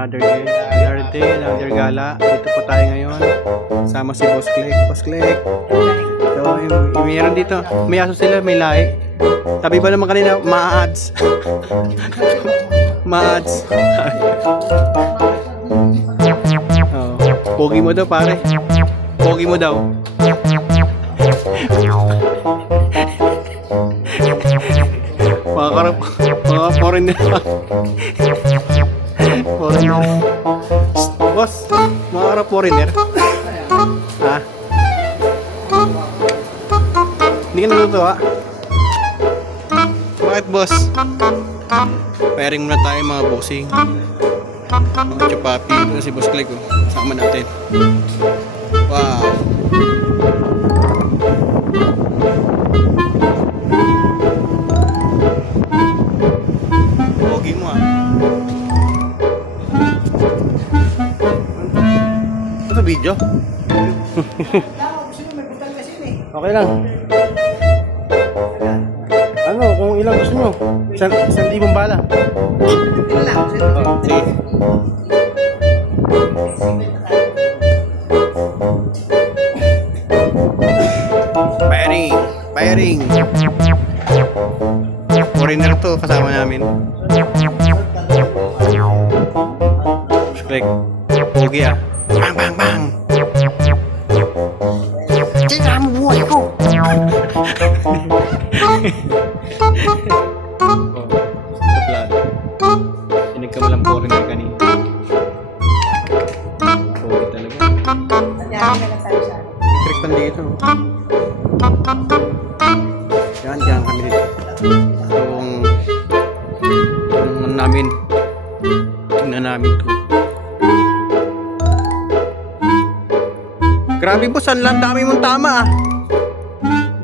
Another gala. Dito po tayo ngayon. Sama si Boss Click. Boss Click. So, mayroon dito. May aso sila, may lahi. Sabi ba naman kanina, ma-ads. Ma-ads. Oh, pogi mo daw, pare. Pogi mo daw. Mga foreigner. Foreigner. Boss, mga foreigner. Ha? Hindi ka natutuwa? Bakit, boss? Pairing muna tayo mga bossing. Mga chupapi. Ito si Boss Click. Sama natin. Wow. Pogi mo ah. Ito video? Okay lang. Ano, kung ilang gusto nyo? 1,000 bala. Oh, sige. Pairing. Foreigner to, kasama namin. Click. Pogi ah. Bang! Tingnan mo buhay ko! Sinig ka mo lang foreigner kanina. Pogi talaga. Click pan dito. Diyan kami dito. Yung namin. Tingnan namin to. Grabe boss, ang dami mong tama ah.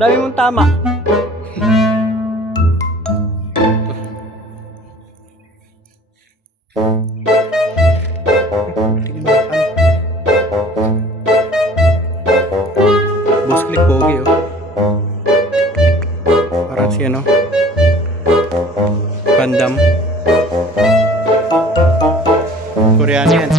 Dami mong tama. Boss Click pogi oh. Parang si ano, Van Damme. Koreano yan.